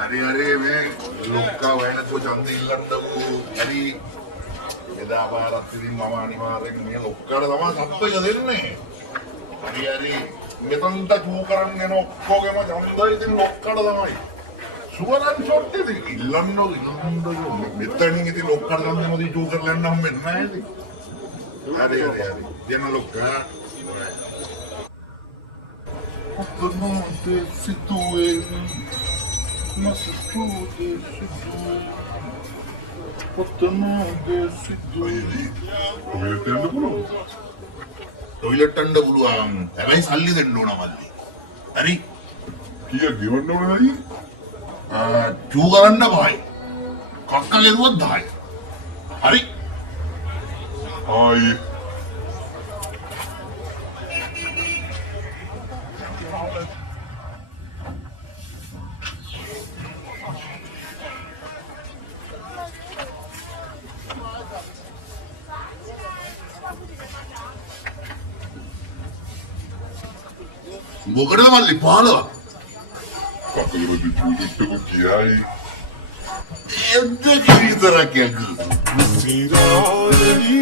හරි මේ ලොක්කා වයනකෝ ඡන්ද ඉල්ලන්නකෝ හරි එදා පාරක් ඉතින් මම අනිවාර්යෙන් මේ ලොක්කාට තමයි සප්පය දෙන්නේ හරි මෙතනට චූ කරන්න යන ඔක්කොගේම ඡන්දය ඉතින් ලොක්කාට තමයි සුවරන් ෂොට් ඉතින් ඉල්ලන්නෝ මෙතනින් ඉතින් ලොක්කාට ගන්නමදි චූ කරලා යන්න හම්බෙන්නේ නැහැ ඉතින් හරි දෙන ලොක්කා Ottomante situé mas tudo situé Ottomante situé Toilet and the blue have I salli the Luna Maldi? Harry? Here, given no way? Sugar and the boy. Cockle is what die. Harry? Aye. මොකටද මල්ලි පහලව කකලවද චූට්ටු කියයි එද්ද කිරිතරක් යක සිරාලි